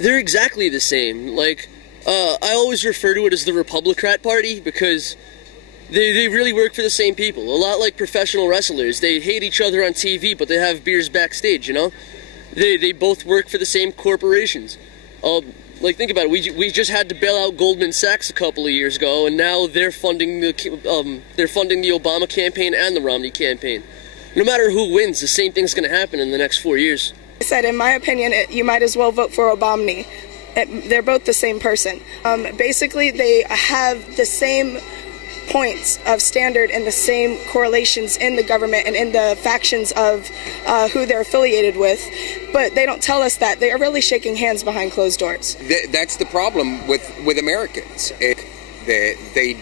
They're exactly the same. Like, I always refer to it as the Republicrat Party because they really work for the same people. A lot like professional wrestlers. They hate each other on TV, but they have beers backstage, you know? They both work for the same corporations. Like, think about it. We just had to bail out Goldman Sachs a couple of years ago, and now they're funding the Obama campaign and the Romney campaign. No matter who wins, the same thing's going to happen in the next 4 years. I said, in my opinion, you might as well vote for Obamney. They're both the same person. Basically, they have the same points of standard and the same correlations in the government and in the factions of who they're affiliated with, but they don't tell us that. They are really shaking hands behind closed doors. That's the problem with Americans. They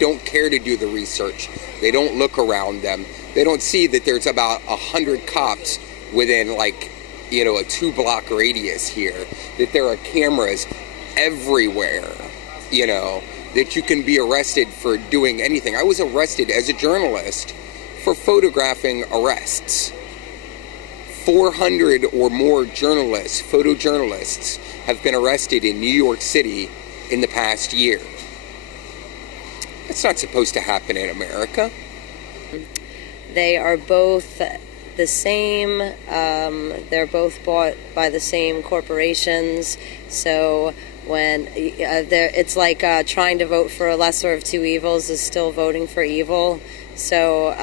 don't care to do the research. They don't look around them. They don't see that there's about 100 cops within, like, you know, a 2-block radius here, that there are cameras everywhere, you know, that you can be arrested for doing anything. I was arrested as a journalist for photographing arrests. 400 or more journalists, photojournalists, have been arrested in New York City in the past year. That's not supposed to happen in America. They are both the same. They're both bought by the same corporations. So when it's like trying to vote for a lesser of two evils is still voting for evil. So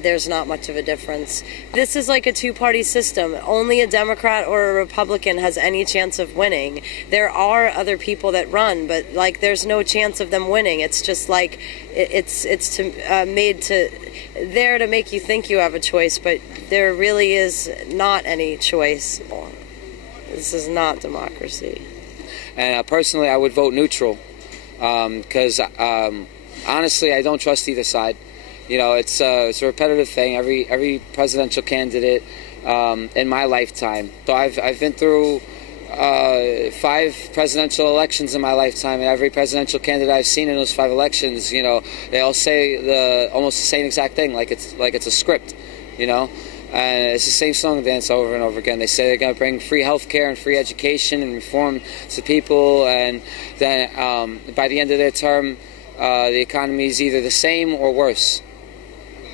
there's not much of a difference. This is like a two-party system. Only a Democrat or a Republican has any chance of winning. There are other people that run, but like there's no chance of them winning. It's just like it's made to there to make you think you have a choice, but there really is not any choice. This is not democracy. And personally, I would vote neutral because honestly, I don't trust either side. You know, it's a repetitive thing. Every presidential candidate in my lifetime. So I've been through 5 presidential elections in my lifetime, and every presidential candidate I've seen in those 5 elections, you know, they all say almost the same exact thing, like it's a script, you know. And it's the same song and dance over and over again. They say they're going to bring free health care and free education and reform to people, and then by the end of their term, the economy is either the same or worse.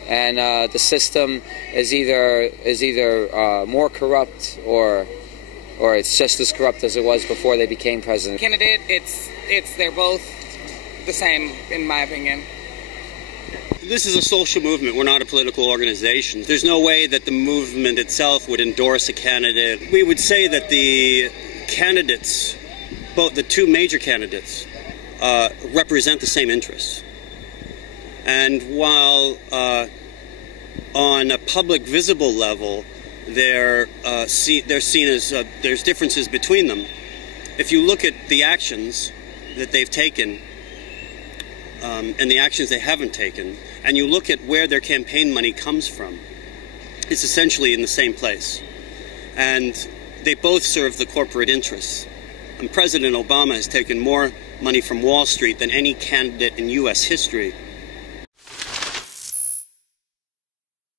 And the system is either more corrupt or it's just as corrupt as it was before they became president. Candidate, they're both the same in my opinion. This is a social movement. We're not a political organization. There's no way that the movement itself would endorse a candidate. We would say that the candidates, both the 2 major candidates, represent the same interests. And while on a public visible level, they're seen as there's differences between them, if you look at the actions that they've taken and the actions they haven't taken, and you look at where their campaign money comes from, it's essentially in the same place. And they both serve the corporate interests. And President Obama has taken more money from Wall Street than any candidate in U.S. history.